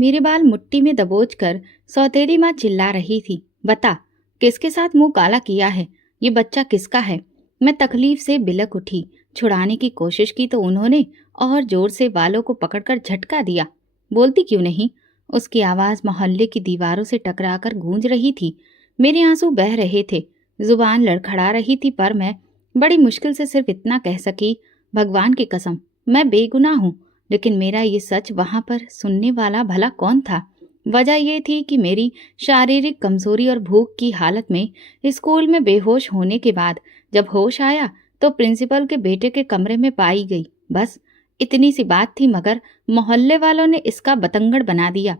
मेरे बाल मुट्ठी में दबोचकर सौतेली माँ चिल्ला रही थी। बता, किसके साथ मुंह काला किया है? ये बच्चा किसका है? मैं तकलीफ से बिलक उठी। छुड़ाने की कोशिश की तो उन्होंने और जोर से बालों को पकड़कर झटका दिया। बोलती क्यों नहीं? उसकी आवाज मोहल्ले की दीवारों से टकराकर गूंज रही थी। मेरे आंसू बह रहे थे, जुबान लड़खड़ा रही थी, पर मैं बड़ी मुश्किल से सिर्फ इतना कह सकी, भगवान की कसम, मैं बेगुनाह हूँ। लेकिन मेरा ये सच वहां पर सुनने वाला भला कौन था? वजह यह थी कि मेरी शारीरिक कमजोरी और भूख की हालत में स्कूल में बेहोश होने के बाद जब होश आया तो प्रिंसिपल के बेटे के कमरे में पाई गई। बस इतनी सी बात थी, मगर मोहल्ले वालों ने इसका बतंगड़ बना दिया।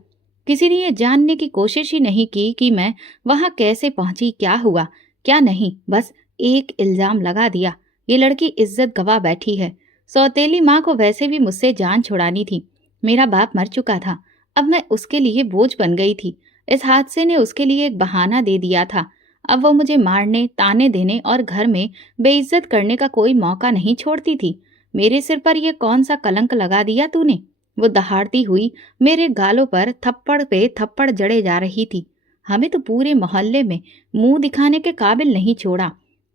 किसी ने ये जानने की कोशिश ही नहीं की कि मैं वहां कैसे पहुंची, क्या हुआ क्या नहीं। बस एक इल्जाम लगा दिया, ये लड़की इज्जत गवा बैठी है। सौतेली माँ को वैसे भी मुझसे जान छुड़ानी थी। मेरा बाप मर चुका था, अब मैं उसके लिए बोझ बन गई थी। इस हादसे ने उसके लिए एक बहाना दे दिया था। अब वो मुझे मारने, ताने देने और घर में बेइज्जत करने का कोई मौका नहीं छोड़ती थी। मेरे सिर पर यह कौन सा कलंक लगा दिया तूने? वो दहाड़ती हुई मेरे गालों पर थप्पड़ पे थप्पड़ जड़े जा रही थी। हमें तो पूरे मोहल्ले में मुंह दिखाने के काबिल नहीं छोड़ा।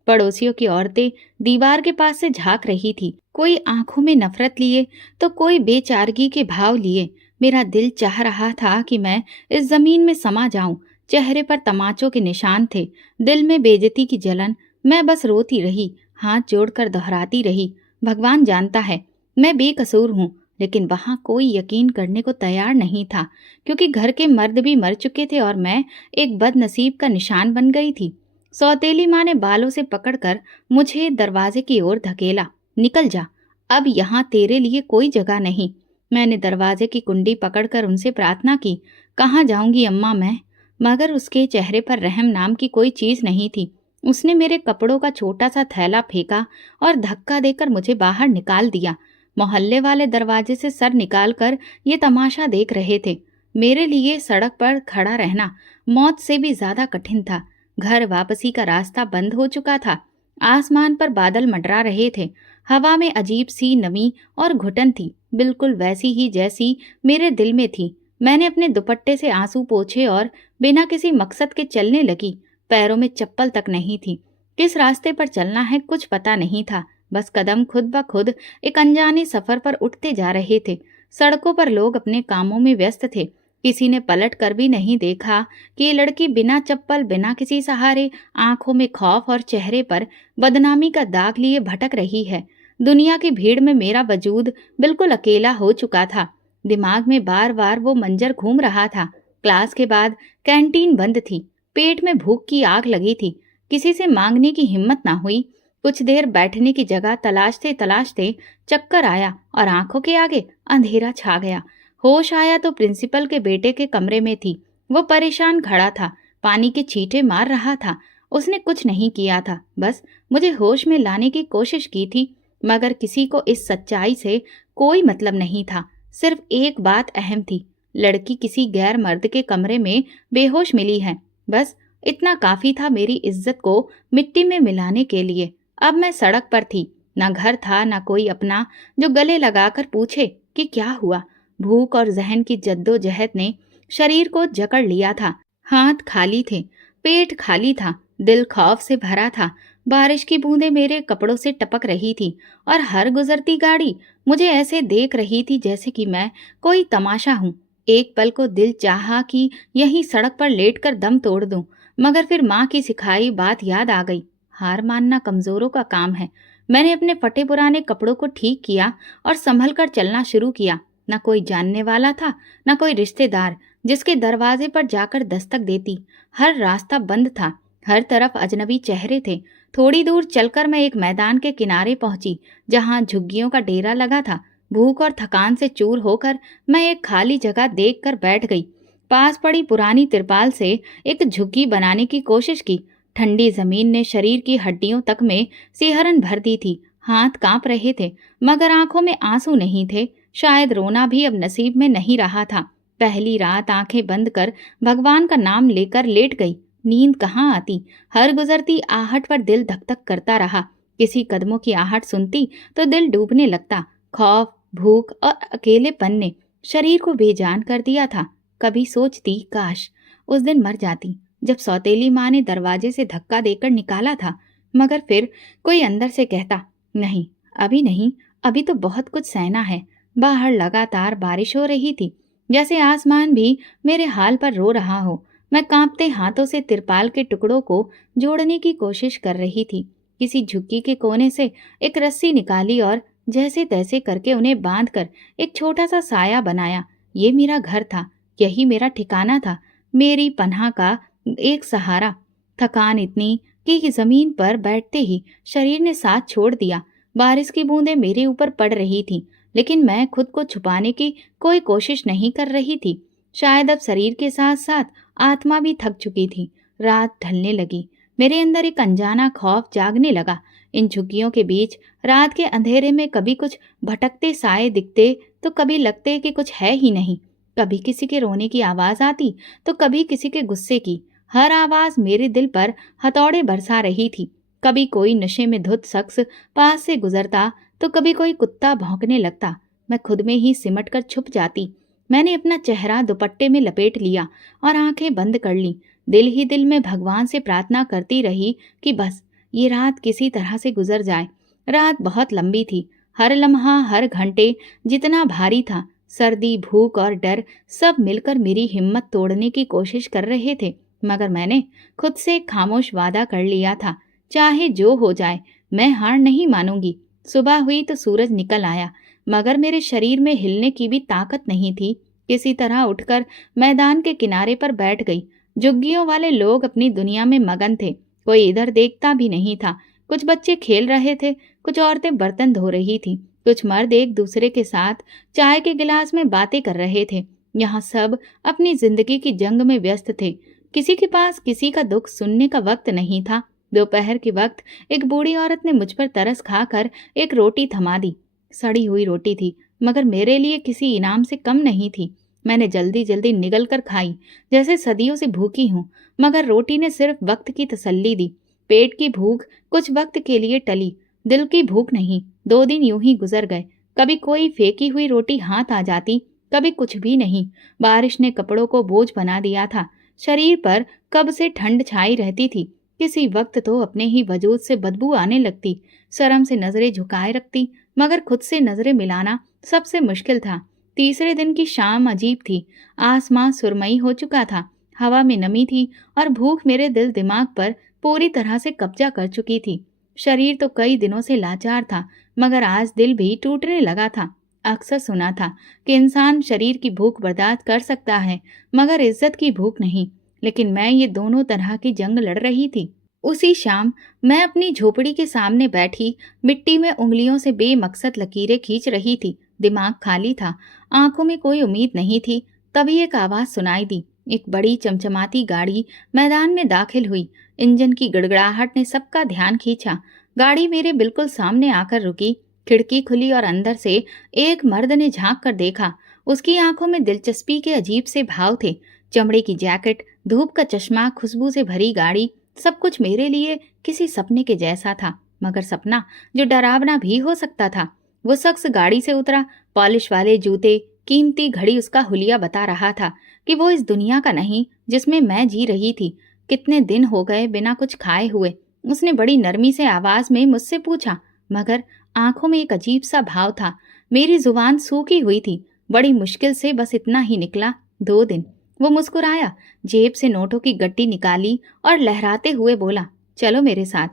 पड़ोसियों की औरतें दीवार के पास से झांक रही थी, कोई आंखों में नफरत लिए तो कोई बेचारगी के भाव लिए। मेरा दिल चाह रहा था कि मैं इस जमीन में समा जाऊं। चेहरे पर तमाचों के निशान थे, दिल में बेइज्जती की जलन। मैं बस रोती रही, हाथ जोड़कर दोहराती रही, भगवान जानता है मैं बेकसूर हूँ। लेकिन वहां कोई यकीन करने को तैयार नहीं था, क्योंकि घर के मर्द भी मर चुके थे और मैं एक बदनसीब का निशान बन गई थी। सौतेली माँ ने बालों से पकड़कर मुझे दरवाजे की ओर धकेला। निकल जा, अब यहाँ तेरे लिए कोई जगह नहीं। मैंने दरवाजे की कुंडी पकड़कर उनसे प्रार्थना की। कहाँ जाऊंगी अम्मा मैं? मगर उसके चेहरे पर रहम नाम की कोई चीज नहीं थी। उसने मेरे कपड़ों का छोटा सा थैला फेंका और धक्का देकर मुझे बाहर निकाल दिया। मोहल्ले वाले दरवाजे से सर निकालकर ये तमाशा देख रहे थे। मेरे लिए सड़क पर खड़ा रहना मौत से भी ज्यादा कठिन था। घर वापसी का रास्ता बंद हो चुका था। आसमान पर बादल मंडरा रहे थे। हवा में अजीब सी नमी और घुटन थी, बिल्कुल वैसी ही जैसी मेरे दिल में थी। मैंने अपने दुपट्टे से आंसू पोंछे और बिना किसी मकसद के चलने लगी। पैरों में चप्पल तक नहीं थी। किस रास्ते पर चलना है कुछ पता नहीं था। बस कदम खुद ब खुद एक अनजाने सफर पर उठते जा रहे थे। सड़कों पर लोग अपने कामों में व्यस्त थे। किसी ने पलट कर भी नहीं देखा कि ये लड़की बिना चप्पल, बिना किसी सहारे, आंखों में खौफ और चेहरे पर बदनामी का दाग लिए भटक रही है। दुनिया की भीड़ में मेरा वजूद बिल्कुल अकेला हो चुका था। दिमाग में बार बार वो मंजर घूम रहा था। क्लास के बाद कैंटीन बंद थी। पेट में भूख की आग लगी थी। किसी से मांगने की हिम्मत ना हुई। कुछ देर बैठने की जगह तलाशते तलाशते चक्कर आया और आंखों के आगे अंधेरा छा गया। होश आया तो प्रिंसिपल के बेटे के कमरे में थी। वो परेशान खड़ा था, पानी के छींटे मार रहा था। उसने कुछ नहीं किया था, बस मुझे होश में लाने की कोशिश की थी। मगर किसी को इस सच्चाई से कोई मतलब नहीं था। सिर्फ एक बात अहम थी, लड़की किसी गैर मर्द के कमरे में बेहोश मिली है। बस इतना काफी था मेरी इज्जत को मिट्टी में मिलाने के लिए। अब मैं सड़क पर थी, ना घर था ना कोई अपना जो गले लगाकर पूछे कि क्या हुआ। भूख और जहन की जद्दोजहद ने शरीर को जकड़ लिया था। हाथ खाली थे, पेट खाली था, दिल खौफ से भरा था। बारिश की बूंदें मेरे कपड़ों से टपक रही थी और हर गुजरती गाड़ी मुझे ऐसे देख रही थी जैसे कि मैं कोई तमाशा हूँ। एक पल को दिल चाहा कि यहीं सड़क पर लेटकर दम तोड़ दूं, मगर फिर माँ की सिखाई बात याद आ गई। हार मानना कमजोरों का काम है। मैंने अपने फटे पुराने कपड़ों को ठीक किया और संभल कर चलना शुरू किया। न कोई जानने वाला था, न कोई रिश्तेदार जिसके दरवाजे पर जाकर दस्तक देती। हर रास्ता बंद था, हर तरफ अजनबी चेहरे थे। थोड़ी दूर चलकर मैं एक मैदान के किनारे पहुंची, जहां झुग्गियों का डेरा लगा था। भूख और थकान से चूर होकर मैं एक खाली जगह देखकर बैठ गई। पास पड़ी पुरानी तिरपाल से एक झुग्गी बनाने की कोशिश की। ठंडी जमीन ने शरीर की हड्डियों तक में सिहरन भर दी थी। हाथ कांप रहे थे, मगर आंखों में आंसू नहीं थे। शायद रोना भी अब नसीब में नहीं रहा था। पहली रात आंखें बंद कर भगवान का नाम लेकर लेट गई। नींद कहाँ आती। हर गुजरती आहट पर दिल धक धक करता रहा। किसी कदमों की आहट सुनती तो दिल डूबने लगता। खौफ, भूख और अकेलेपन ने शरीर को बेजान कर दिया था। कभी सोचती काश उस दिन मर जाती जब सौतेली माँ ने दरवाजे से धक्का देकर निकाला था, मगर फिर कोई अंदर से कहता, नहीं, अभी नहीं, अभी तो बहुत कुछ सहना है। बाहर लगातार बारिश हो रही थी, जैसे आसमान भी मेरे हाल पर रो रहा हो। मैं कांपते हाथों से तिरपाल के टुकड़ों को जोड़ने की कोशिश कर रही थी। किसी झुग्गी के कोने से एक रस्सी निकाली और जैसे तैसे करके उन्हें बांधकर एक छोटा सा साया बनाया। ये मेरा घर था, यही मेरा ठिकाना था, मेरी पनाह का एक सहारा। थकान इतनी कि जमीन पर बैठते ही शरीर ने साथ छोड़ दिया। बारिश की बूंदें मेरे ऊपर पड़ रही थीं, लेकिन मैं खुद को छुपाने की कोई कोशिश नहीं कर रही थी। शायद अब शरीर के साथ साथ आत्मा भी थक चुकी थी। रात ढलने लगी, मेरे अंदर एक अनजाना खौफ जागने लगा। इन झुग्गियों के बीच रात के अंधेरे में कभी कुछ भटकते साए दिखते तो कभी लगते कि कुछ है ही नहीं। कभी किसी के रोने की आवाज आती तो कभी किसी के गुस्से की। हर आवाज मेरे दिल पर हथौड़े बरसा रही थी। कभी कोई नशे में धुत शख्स पास से गुजरता तो कभी कोई कुत्ता भौंकने लगता। मैं खुद में ही सिमट कर छुप जाती। मैंने अपना चेहरा दुपट्टे में लपेट लिया और आंखें बंद कर ली। दिल ही दिल में भगवान से प्रार्थना करती रही कि बस ये रात किसी तरह से गुजर जाए। रात बहुत लंबी थी। हर लम्हा, हर घंटे जितना भारी था। सर्दी, भूख और डर सब मिलकर मेरी हिम्मत तोड़ने की कोशिश कर रहे थे, मगर मैंने खुद से एक खामोश वादा कर लिया था, चाहे जो हो जाए मैं हार नहीं मानूंगी। सुबह हुई तो सूरज निकल आया, मगर मेरे शरीर में हिलने की भी ताकत नहीं थी। किसी तरह उठकर मैदान के किनारे पर बैठ गई। झुग्गियों वाले लोग अपनी दुनिया में मगन थे, कोई इधर देखता भी नहीं था। कुछ बच्चे खेल रहे थे, कुछ औरतें बर्तन धो रही थी, कुछ मर्द एक दूसरे के साथ चाय के गिलास में बातें कर रहे थे। यहाँ सब अपनी जिंदगी की जंग में व्यस्त थे। किसी के पास किसी का दुख सुनने का वक्त नहीं था। दोपहर के वक्त एक बूढ़ी औरत ने मुझ पर तरस खाकर एक रोटी थमा दी। सड़ी हुई रोटी थी, मगर मेरे लिए किसी इनाम से कम नहीं थी। मैंने जल्दी जल्दी निगल कर खाई, जैसे सदियों से भूखी हूँ, मगर रोटी ने सिर्फ वक्त की तसल्ली दी। पेट की भूख कुछ वक्त के लिए टली, दिल की भूख नहीं। 2 दिन यूं ही गुजर गए। कभी कोई फेंकी हुई रोटी हाथ आ जाती, कभी कुछ भी नहीं। बारिश ने कपड़ों को बोझ बना दिया था। शरीर पर कब से ठंड छाई रहती थी। किसी वक्त तो अपने ही वजूद से बदबू आने लगती। शर्म से नजरें झुकाए रखती, मगर खुद से नजरें मिलाना सबसे मुश्किल था। तीसरे दिन की शाम अजीब थी। आसमां सुरमई हो चुका था, हवा में नमी थी और भूख मेरे दिल दिमाग पर पूरी तरह से कब्जा कर चुकी थी। शरीर तो कई दिनों से लाचार था, मगर आज दिल भी टूटने लगा था। अक्सर सुना था कि इंसान शरीर की भूख बर्दाश्त कर सकता है, मगर इज्जत की भूख नहीं। लेकिन मैं ये दोनों तरह की जंग लड़ रही थी। उसी शाम मैं अपनी झोपड़ी के सामने बैठी मिट्टी में उंगलियों से बेमकसद लकीरें खींच रही थी। दिमाग खाली था, आंखों में कोई उम्मीद नहीं थी। तभी एक आवाज सुनाई दी। एक बड़ी चमचमाती गाड़ी मैदान में दाखिल हुई। इंजन की गड़गड़ाहट ने सबका ध्यान खींचा। गाड़ी मेरे बिल्कुल सामने आकर रुकी। खिड़की खुली और अंदर से एक मर्द ने झांक कर देखा। उसकी आंखों में दिलचस्पी के अजीब से भाव थे। चमड़े की जैकेट, धूप का चश्मा, खुशबू से भरी गाड़ी, सब कुछ मेरे लिए किसी सपने के जैसा था, मगर सपना जो डरावना भी हो सकता था। वो शख्स गाड़ी से उतरा। पॉलिश वाले जूते, कीमती घड़ी उसका हुलिया बता रहा था कि वो इस दुनिया का नहीं जिसमें मैं जी रही थी। कितने दिन हो गए बिना कुछ खाए हुए, उसने बड़ी नरमी से आवाज में मुझसे पूछा, मगर आंखों में एक अजीब सा भाव था। मेरी जुबान सूखी हुई थी। बड़ी मुश्किल से बस इतना ही निकला, 2 दिन। वो मुस्कुराया, जेब से नोटों की गट्टी निकाली और लहराते हुए बोला, चलो मेरे साथ,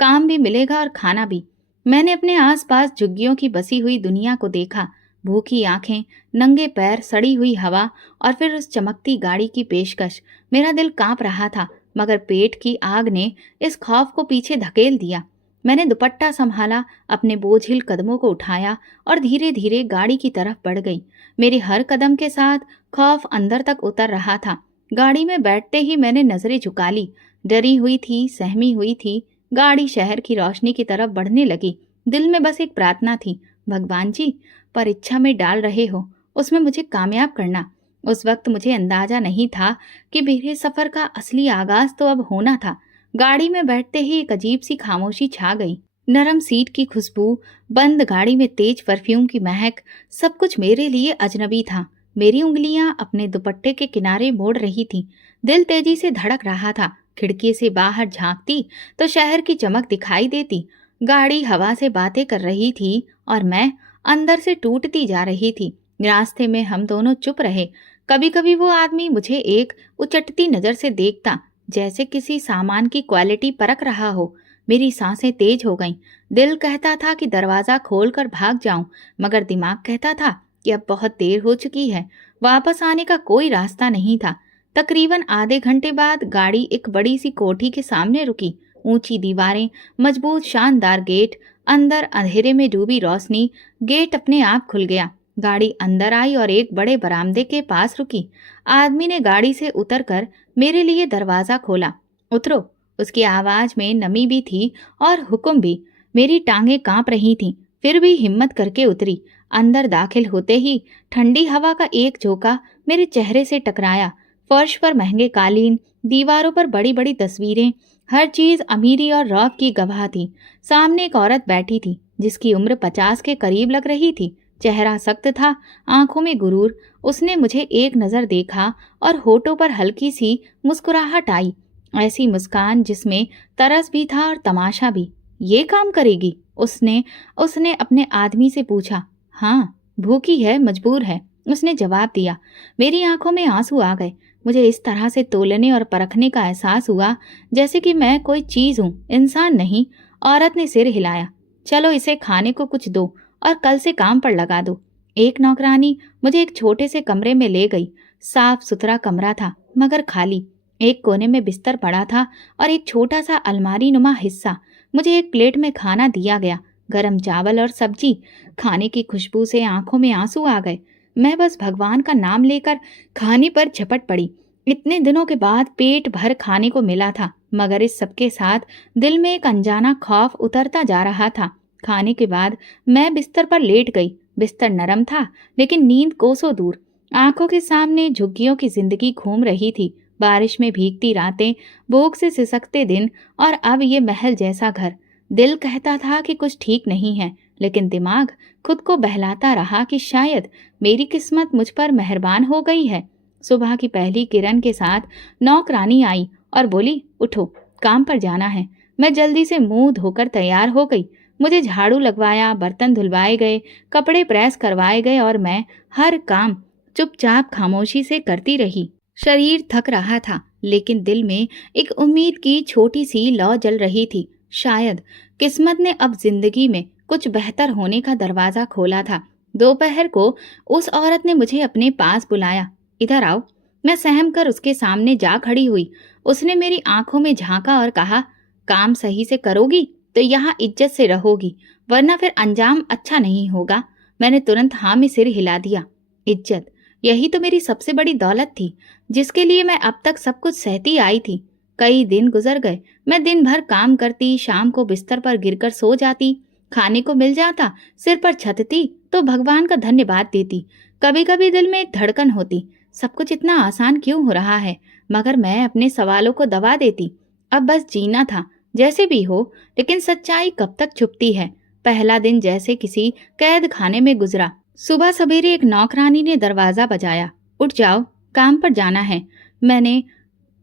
काम भी मिलेगा और खाना भी। मैंने अपने आसपास झुग्गियों की बसी हुई दुनिया को देखा। भूखी आंखें, नंगे पैर, सड़ी हुई हवा और फिर उस चमकती गाड़ी की पेशकश। मेरा दिल कांप रहा था, मगर पेट की आग ने इस खौफ को पीछे धकेल दिया। मैंने दुपट्टा संभाला, अपने बोझिल कदमों को उठाया और धीरे धीरे गाड़ी की तरफ बढ़ गई। मेरे हर कदम के साथ खौफ अंदर तक उतर रहा था। गाड़ी में बैठते ही मैंने नजरें झुका ली। डरी हुई थी, सहमी हुई थी। गाड़ी शहर की रोशनी की तरफ बढ़ने लगी। दिल में बस एक प्रार्थना थी, भगवान जी, परीक्षा में डाल रहे हो, उसमें मुझे कामयाब करना। उस वक्त मुझे अंदाजा नहीं था कि मेरे सफर का असली आगाज तो अब होना था। गाड़ी में बैठते ही एक अजीब सी खामोशी छा गई। नरम सीट की खुशबू, बंद गाड़ी में तेज परफ्यूम की महक, सब कुछ मेरे लिए अजनबी था। मेरी उंगलियां अपने दुपट्टे के किनारे मोड़ रही थीं। दिल तेजी से धड़क रहा था। खिड़की से बाहर झांकती तो शहर की चमक दिखाई देती। गाड़ी हवा से बातें कर रही थी और मैं अंदर से टूटती जा रही थी। रास्ते में हम दोनों चुप रहे। कभी कभी वो आदमी मुझे एक उचटती नजर से देखता, जैसे किसी सामान की क्वालिटी परख रहा हो। मेरी सांसें तेज हो गईं। दिल कहता था कि दरवाजा खोलकर भाग जाऊं, मगर दिमाग कहता था कि अब बहुत देर हो चुकी है। वापस आने का कोई रास्ता नहीं था। तकरीबन आधे घंटे बाद गाड़ी एक बड़ी सी कोठी के सामने रुकी। ऊंची दीवारें, मजबूत शानदार गेट, अंदर अंधेरे में डूबी रोशनी। गेट अपने आप खुल गया। गाड़ी अंदर आई और एक बड़े बरामदे के पास रुकी। आदमी ने गाड़ी से उतरकर मेरे लिए दरवाजा खोला। उतरो। उसकी आवाज में नमी भी थी और हुक्म भी। मेरी टांगें कांप रही थीं, फिर भी हिम्मत करके उतरी। अंदर दाखिल होते ही ठंडी हवा का एक झोंका मेरे चेहरे से टकराया। फर्श पर महंगे कालीन, दीवारों पर बड़ी बड़ी तस्वीरें, हर चीज अमीरी और रौब की गवाह थी। सामने एक औरत बैठी थी जिसकी उम्र 50 के करीब लग रही थी। चेहरा सख्त था, आंखों में गुरूर। उसने मुझे एक नजर देखा और होठों पर हल्की सी मुस्कुराहट आई, ऐसी मुस्कान जिसमें तरस भी था और तमाशा भी। ये काम करेगी? उसने उसने अपने आदमी से पूछा। हाँ, भूखी है, मजबूर है, उसने जवाब दिया। मेरी आंखों में आंसू आ गए। मुझे इस तरह से तोलने और परखने का एहसास हुआ जैसे कि मैं कोई चीज हूँ, इंसान नहीं। औरत ने सिर हिलाया। चलो इसे खाने को कुछ दो और कल से काम पर लगा दो। एक नौकरानी मुझे एक छोटे से कमरे में ले गई। साफ सुथरा कमरा था, मगर खाली। एक कोने में बिस्तर पड़ा था और एक छोटा सा अलमारी नुमा हिस्सा। मुझे एक प्लेट में खाना दिया गया, गरम चावल और सब्जी। खाने की खुशबू से आंखों में आंसू आ गए। मैं बस भगवान का नाम लेकर खाने पर झपट पड़ी। इतने दिनों के बाद पेट भर खाने को मिला था, मगर इस सबके साथ दिल में एक अनजाना खौफ उतरता जा रहा था। खाने के बाद मैं बिस्तर पर लेट गई। बिस्तर नरम था, लेकिन नींद कोसों दूर। आंखों के सामने झुग्गियों की जिंदगी घूम रही थी। बारिश में भीगती रातें, भूख से सिसकते दिन, और अब ये महल जैसा घर। दिल कहता था कि कुछ ठीक नहीं है, लेकिन दिमाग खुद को बहलाता रहा कि शायद मेरी किस्मत मुझ पर मेहरबान हो गई है। सुबह की पहली किरण के साथ नौकरानी आई और बोली, उठो, काम पर जाना है। मैं जल्दी से मुंह धोकर तैयार हो गई। मुझे झाड़ू लगवाया, बर्तन धुलवाए गए, कपड़े प्रेस करवाए गए और मैं हर काम चुपचाप खामोशी से करती रही। शरीर थक रहा था, लेकिन दिल में एक उम्मीद की छोटी सी लौ जल रही थी। शायद किस्मत ने अब जिंदगी में कुछ बेहतर होने का दरवाजा खोला था। दोपहर को उस औरत ने मुझे अपने पास बुलाया। इधर आओ। मैं सहम कर उसके सामने जा खड़ी हुई। उसने मेरी आंखों में झांका और कहा, काम सही से करोगी तो यहाँ इज्जत से रहोगी, वरना फिर अंजाम अच्छा नहीं होगा। मैंने तुरंत हाँ में सिर हिला दिया। इज्जत, यही तो मेरी सबसे बड़ी दौलत थी, जिसके लिए मैं अब तक सब कुछ सहती आई थी। कई दिन गुजर गए। मैं दिन भर काम करती, शाम को बिस्तर पर गिरकर सो जाती। खाने को मिल जाता, सिर पर छत थी तो भगवान का धन्यवाद देती। कभी कभी दिल में एक धड़कन होती, सब कुछ इतना आसान क्यों हो रहा है, मगर मैं अपने सवालों को दबा देती। अब बस जीना था, जैसे भी हो। लेकिन सच्चाई कब तक छुपती है। पहला दिन जैसे किसी कैद खाने में गुजरा। सुबह सवेरे एक नौकरानी ने दरवाजा बजाया। उठ जाओ, काम पर जाना है। मैंने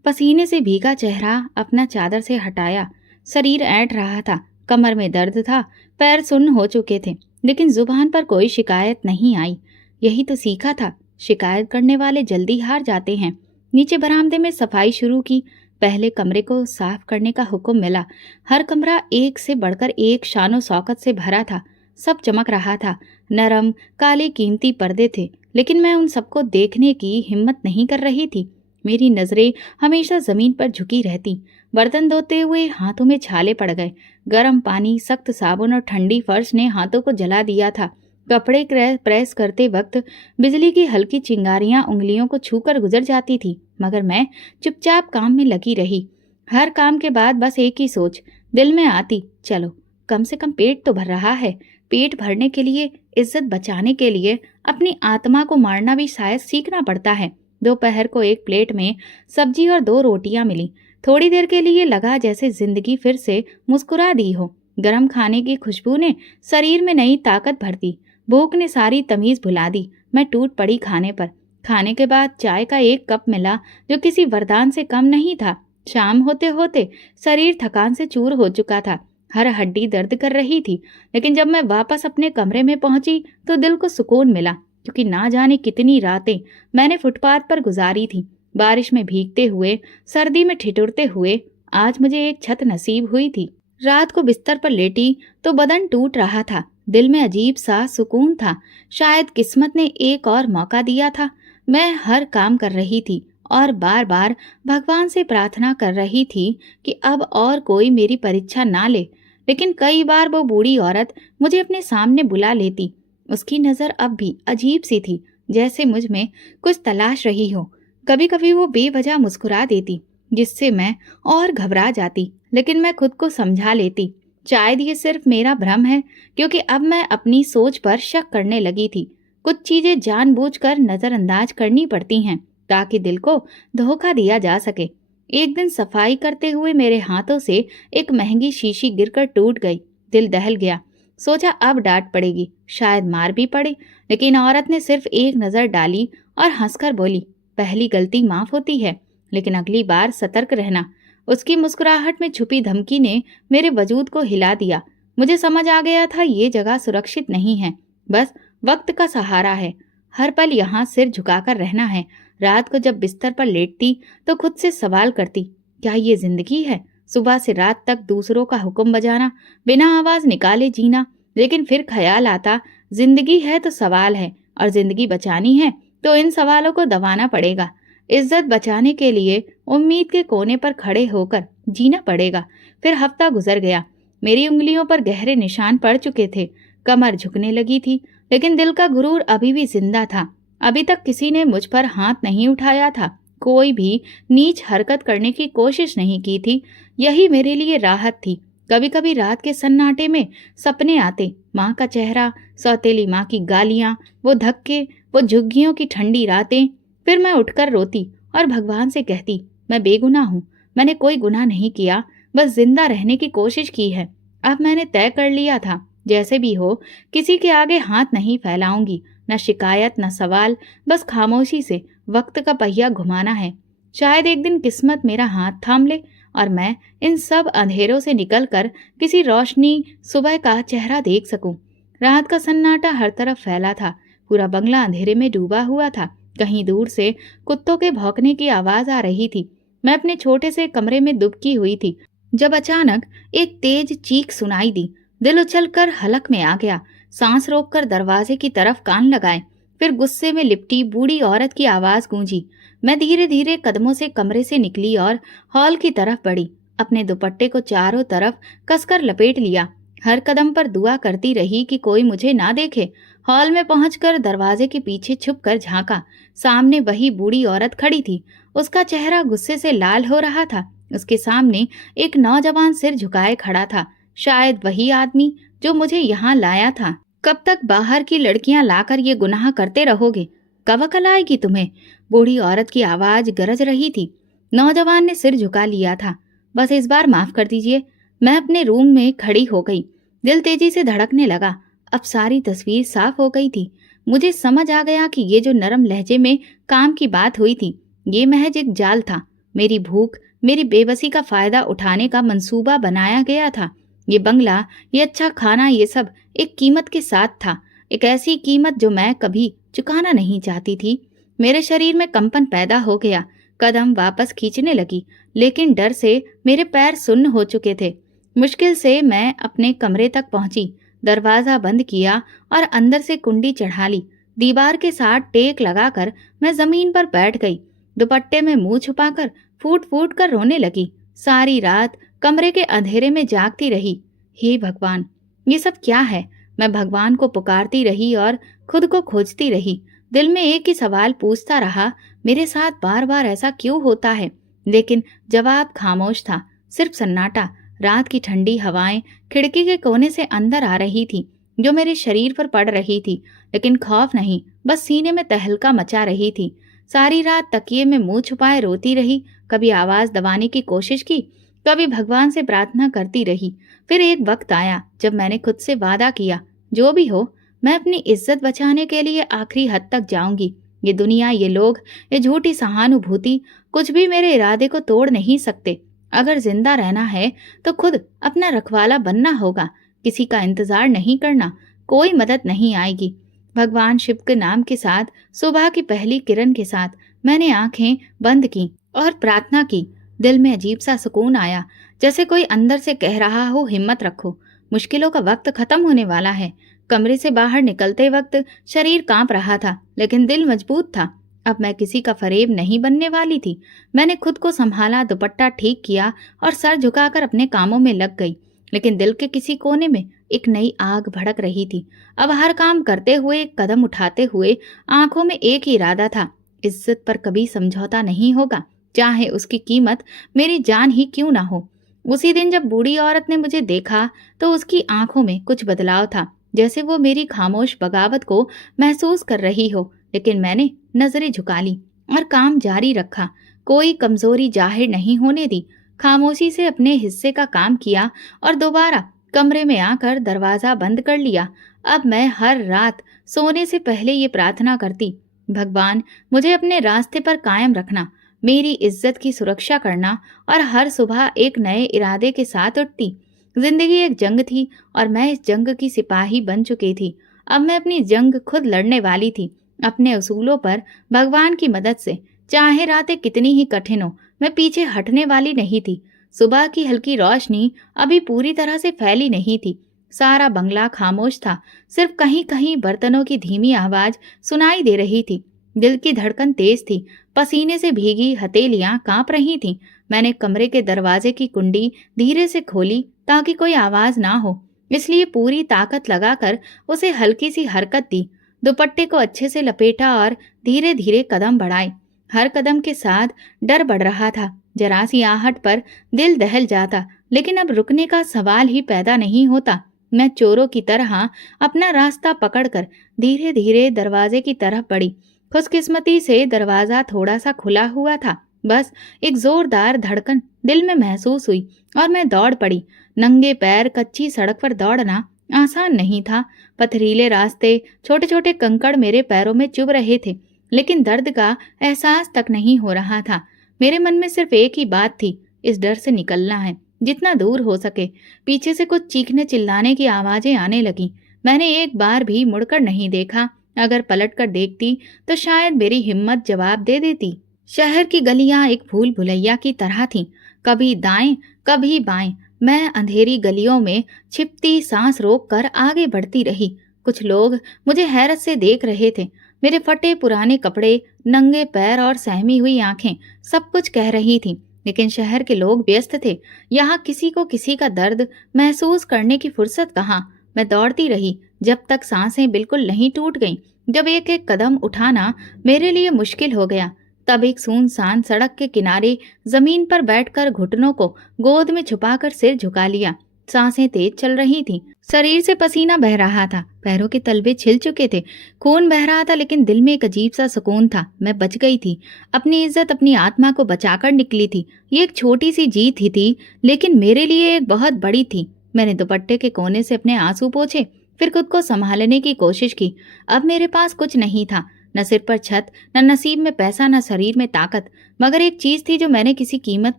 पसीने से भीगा चेहरा अपना चादर से हटाया। शरीर ऐंठ रहा था, कमर में दर्द था, पैर सुन्न हो चुके थे, लेकिन जुबान पर कोई शिकायत नहीं आई। यही तो सीखा था, शिकायत करने वाले जल्दी हार जाते हैं। नीचे बरामदे में सफाई शुरू की। पहले कमरे को साफ करने का हुक्म मिला। हर कमरा एक से बढ़कर एक शानो शौकत से भरा था। सब चमक रहा था। नरम काले कीमती पर्दे थे, लेकिन मैं उन सबको देखने की हिम्मत नहीं कर रही थी। मेरी नजरें हमेशा जमीन पर झुकी रहती। बर्तन धोते हुए हाथों में छाले पड़ गए। गर्म पानी, सख्त साबुन और ठंडी फर्श ने हाथों को जला दिया था। कपड़े प्रेस करते वक्त बिजली की हल्की चिंगारियां उंगलियों को छूकर गुजर जाती थी, मगर मैं चुपचाप काम में लगी रही। हर काम के बाद बस एक ही सोच दिल में आती, चलो कम से कम पेट तो भर रहा है। पेट भरने के लिए, इज्जत बचाने के लिए अपनी आत्मा को मारना भी शायद सीखना पड़ता है। दोपहर को एक प्लेट में सब्जी और 2 रोटियां मिली। थोड़ी देर के लिए लगा जैसे जिंदगी फिर से मुस्कुरा दी हो। गरम खाने की खुशबू ने शरीर में नई ताकत भर दी। भूख ने सारी तमीज भुला दी। मैं टूट पड़ी खाने पर। खाने के बाद चाय का एक कप मिला, जो किसी वरदान से कम नहीं था। शाम होते होते शरीर थकान से चूर हो चुका था, हर हड्डी दर्द कर रही थी। लेकिन जब मैं वापस अपने कमरे में पहुंची तो दिल को सुकून मिला, क्योंकि ना जाने कितनी रातें मैंने फुटपाथ पर गुजारी थी, बारिश में भीगते हुए, सर्दी में ठिठुरते हुए। आज मुझे एक छत नसीब हुई थी। रात को बिस्तर पर लेटी तो बदन टूट रहा था, दिल में अजीब सा सुकून था। शायद किस्मत ने एक और मौका दिया था। मैं हर काम कर रही थी और बार बार भगवान से प्रार्थना कर रही थी कि अब और कोई मेरी परीक्षा ना ले। लेकिन कई बार वो बूढ़ी औरत मुझे अपने सामने बुला लेती। उसकी नज़र अब भी अजीब सी थी, जैसे मुझ में कुछ तलाश रही हो। कभी कभी वो बेवजह मुस्कुरा देती, जिससे मैं और घबरा जाती, लेकिन मैं खुद को समझा लेती। शायद ये सिर्फ मेरा भ्रम है, क्योंकि अब मैं अपनी सोच पर शक करने लगी थी। कुछ चीजें जानबूझकर नजरअंदाज करनी पड़ती हैं ताकि दिल को धोखा दिया जा सके। एक दिन सफाई करते हुए मेरे हाथों से एक महंगी शीशी गिरकर टूट गई। दिल दहल गया। सोचा अब डांट पड़ेगी, शायद मार भी पड़े। लेकिन औरत ने सिर्फ एक नजर डाली और हंसकर बोली, पहली गलती माफ होती है, लेकिन अगली बार सतर्क रहना। उसकी मुस्कुराहट में छुपी धमकी ने मेरे वजूद को हिला दिया। मुझे समझ आ गया था ये जगह सुरक्षित नहीं है, बस वक्त का सहारा है। हर पल यहाँ सिर झुकाकर रहना है। रात को जब बिस्तर पर लेटती तो खुद से सवाल करती, क्या ये जिंदगी है? सुबह से रात तक दूसरों का हुक्म बजाना, बिना आवाज निकाले जीना। लेकिन फिर ख्याल आता, जिंदगी है तो सवाल है, और जिंदगी बचानी है तो इन सवालों को दबाना पड़ेगा। इज्जत बचाने के लिए उम्मीद के कोने पर खड़े होकर जीना पड़ेगा। फिर हफ्ता गुजर गया। मेरी उंगलियों पर गहरे निशान पड़ चुके थे, कमर झुकने लगी थी, लेकिन दिल का गुरूर अभी भी जिंदा था। अभी तक किसी ने मुझ पर हाथ नहीं उठाया था, कोई भी नीच हरकत करने की कोशिश नहीं की थी। यही मेरे लिए राहत थी। कभी कभी रात के सन्नाटे में सपने आते, माँ का चेहरा, सौतेली माँ की गालियाँ, वो धक्के, वो झुग्गियों की ठंडी रातें। फिर मैं उठकर रोती और भगवान से कहती, मैं बेगुनाह हूँ, मैंने कोई गुनाह नहीं किया, बस जिंदा रहने की कोशिश की है। अब मैंने तय कर लिया था, जैसे भी हो किसी के आगे हाथ नहीं फैलाऊंगी। न शिकायत न सवाल, बस खामोशी से वक्त का पहिया घुमाना है। शायद एक दिन किस्मत मेरा हाथ थाम ले और मैं इन सब अंधेरों से निकलकर किसी रोशनी सुबह का चेहरा देख सकूं। रात का सन्नाटा हर तरफ फैला था, पूरा बंगला अंधेरे में डूबा हुआ था। कहीं दूर से कुत्तों के भौंकने की आवाज आ रही थी। मैं अपने छोटे से कमरे में दुबकी हुई थी, जब अचानक एक तेज चीख सुनाई दी। दिल उछलकर हलक में आ गया। सांस रोककर दरवाजे की तरफ कान लगाए। फिर गुस्से में लिपटी बूढ़ी औरत की आवाज गूंजी। मैं धीरे धीरे कदमों से कमरे से निकली और हॉल की तरफ बढ़ी। अपने दुपट्टे को चारों तरफ कसकर लपेट लिया। हर कदम पर दुआ करती रही कि कोई मुझे ना देखे। हॉल में पहुंचकर दरवाजे के पीछे छुपकर झांका। सामने वही बूढ़ी औरत खड़ी थी। उसका चेहरा गुस्से से लाल हो रहा था। उसके सामने एक नौजवान सिर झुकाए खड़ा था, शायद वही आदमी जो मुझे यहाँ लाया था। कब तक बाहर की लड़कियां लाकर ये गुनाह करते रहोगे? कब अकल आएगी तुम्हें? बूढ़ी औरत की आवाज गरज रही थी। नौजवान ने सिर झुका लिया था। बस इस बार माफ कर दीजिए। मैं अपने रूम में खड़ी हो गई। दिल तेजी से धड़कने लगा। अब सारी तस्वीर साफ हो गई थी। मुझे समझ आ गया कि ये जो नरम लहजे में काम की बात हुई थी, ये महज एक जाल था। मेरी भूख, मेरी बेबसी का फायदा उठाने का मंसूबा बनाया गया था। ये बंगला, ये अच्छा खाना, ये सब एक कीमत के साथ था। एक ऐसी कीमत जो मैं कभी चुकाना नहीं चाहती थी। मेरे शरीर में कंपन पैदा हो गया। कदम वापस खींचने लगी, लेकिन डर से मेरे पैर सुन्न हो चुके थे। मुश्किल से मैं अपने कमरे तक पहुंची। दरवाजा बंद किया और अंदर से कुंडी चढ़ा ली। दीवार के साथ टेक लगाकर मैं जमीन पर बैठ गई। दुपट्टे में मुंह छुपाकर फूट फूट कर रोने लगी। सारी रात कमरे के अंधेरे में जागती रही। हे भगवान, ये सब क्या है? मैं भगवान को पुकारती रही और खुद को खोजती रही। दिल में एक ही सवाल पूछता रहा, मेरे साथ बार बार ऐसा क्यों होता है? लेकिन जवाब खामोश था, सिर्फ सन्नाटा। रात की ठंडी हवाएं खिड़की के कोने से अंदर आ रही थी, जो मेरे शरीर पर पड़ रही थी। लेकिन खौफ नहीं, बस सीने में तहलका मचा रही थी। सारी रात तकिए में मुंह छुपाए रोती रही। कभी आवाज दबाने की कोशिश की, कभी भगवान से प्रार्थना करती रही। फिर एक वक्त आया जब मैंने खुद से वादा किया, जो भी हो मैं अपनी इज्जत बचाने के लिए आखिरी हद तक जाऊंगी। ये दुनिया, ये लोग, ये झूठी सहानुभूति कुछ भी मेरे इरादे को तोड़ नहीं सकते। अगर जिंदा रहना है तो खुद अपना रखवाला बनना होगा, किसी का इंतजार नहीं करना, कोई मदद नहीं आएगी। भगवान शिव के नाम के साथ सुबह की पहली किरण के साथ मैंने आंखें बंद की और प्रार्थना की। दिल में अजीब सा सुकून आया, जैसे कोई अंदर से कह रहा हो, हिम्मत रखो, मुश्किलों का वक्त खत्म होने वाला है। कमरे से बाहर निकलते वक्त शरीर कांप रहा था, लेकिन दिल मजबूत था। अब मैं किसी का फरेब नहीं बनने वाली थी। मैंने खुद को संभाला, दुपट्टा ठीक किया और सर झुकाकर अपने कामों में लग गई। लेकिन दिल के किसी कोने में एक नई आग भड़क रही थी। अब हर काम करते हुए, एक कदम उठाते हुए आंखों में एक ही इरादा था, इज्जत पर कभी समझौता नहीं होगा, चाहे उसकी कीमत मेरी जान ही क्यों ना हो। उसी दिन जब बूढ़ी औरत ने मुझे देखा तो उसकी आंखों में कुछ बदलाव था, जैसे वो मेरी खामोश बगावत को महसूस कर रही हो। लेकिन मैंने नजरें झुका ली और काम जारी रखा, कोई कमजोरी जाहिर नहीं होने दी। खामोशी से अपने हिस्से का काम किया और दोबारा कमरे में आकर दरवाजा बंद कर लिया। अब मैं हर रात सोने से पहले ये प्रार्थना करती, भगवान मुझे अपने रास्ते पर कायम रखना, मेरी इज्जत की सुरक्षा करना। और हर सुबह एक नए इरादे के साथ उठती। जिंदगी एक जंग थी और मैं इस जंग की सिपाही बन चुकी थी। अब मैं अपनी जंग खुद लड़ने वाली थी, अपने उसूलों पर, भगवान की मदद से। चाहे रातें कितनी ही कठिन हो, मैं पीछे हटने वाली नहीं थी। सुबह की हल्की रोशनी अभी पूरी तरह से फैली नहीं थी। सारा बंगला खामोश था, सिर्फ कहीं कहीं बर्तनों की धीमी आवाज सुनाई दे रही थी। दिल की धड़कन तेज थी, पसीने से भीगी हथेलियां कांप रही थीं। मैंने कमरे के दरवाजे की कुंडी धीरे से खोली ताकि कोई आवाज ना हो, इसलिए पूरी ताकत लगाकर उसे हल्की सी हरकत दी। दुपट्टे को अच्छे से लपेटा और धीरे धीरे कदम बढ़ाए। हर कदम के साथ डर बढ़ रहा था, जरा सी आहट पर दिल दहल जाता, लेकिन अब रुकने का सवाल ही पैदा नहीं होता। मैं चोरों की तरह अपना रास्ता पकड़कर धीरे धीरे दरवाजे की तरफ बढ़ी। खुशकिस्मती से दरवाजा थोड़ा सा खुला हुआ था, बस एक जोरदार धड़कन दिल में महसूस हुई और मैं दौड़ पड़ी। नंगे पैर कच्ची सड़क पर दौड़ना आसान नहीं था। पथरीले रास्ते, छोटे छोटे कंकड़ मेरे पैरों में चुभ रहे थे, लेकिन दर्द का एहसास तक नहीं हो रहा था। मेरे मन में सिर्फ एक ही बात थी, इस डर से निकलना है, जितना दूर हो सके। पीछे से कुछ चीखने चिल्लाने की आवाजें आने लगी। मैंने एक बार भी मुड़कर नहीं देखा। अगर पलटकर देखती तो शायद मेरी हिम्मत जवाब दे देती। शहर की गलियां एक भूल भुलैया की तरह थीं, कभी दाएं कभी बाएं। मैं अंधेरी गलियों में छिपती सांस रोक कर आगे बढ़ती रही। कुछ लोग मुझे हैरत से देख रहे थे। मेरे फटे पुराने कपड़े, नंगे पैर और सहमी हुई आंखें सब कुछ कह रही थीं। लेकिन शहर के लोग व्यस्त थे, यहाँ किसी को किसी का दर्द महसूस करने की फुर्सत कहाँ। मैं दौड़ती रही जब तक सांसें बिल्कुल नहीं टूट गईं। जब एक एक कदम उठाना मेरे लिए मुश्किल हो गया, तब एक सुनसान सड़क के किनारे जमीन पर बैठकर घुटनों को गोद में छुपाकर सिर झुका लिया। सांसें तेज चल रही थीं, शरीर से पसीना बह रहा था, पैरों के तलवे छिल चुके थे, खून बह रहा था, लेकिन दिल में एक अजीब सा सुकून था। मैं बच गई थी, अपनी इज्जत, अपनी आत्मा को बचाकर निकली थी। ये एक छोटी सी जीत ही थी, लेकिन मेरे लिए एक बहुत बड़ी थी। मैंने दुपट्टे के कोने से अपने आंसू पोंछे, फिर खुद को संभालने की कोशिश की। अब मेरे पास कुछ नहीं था, न सिर पर छत, न नसीब में पैसा, न शरीर में ताकत, मगर एक चीज थी जो मैंने किसी कीमत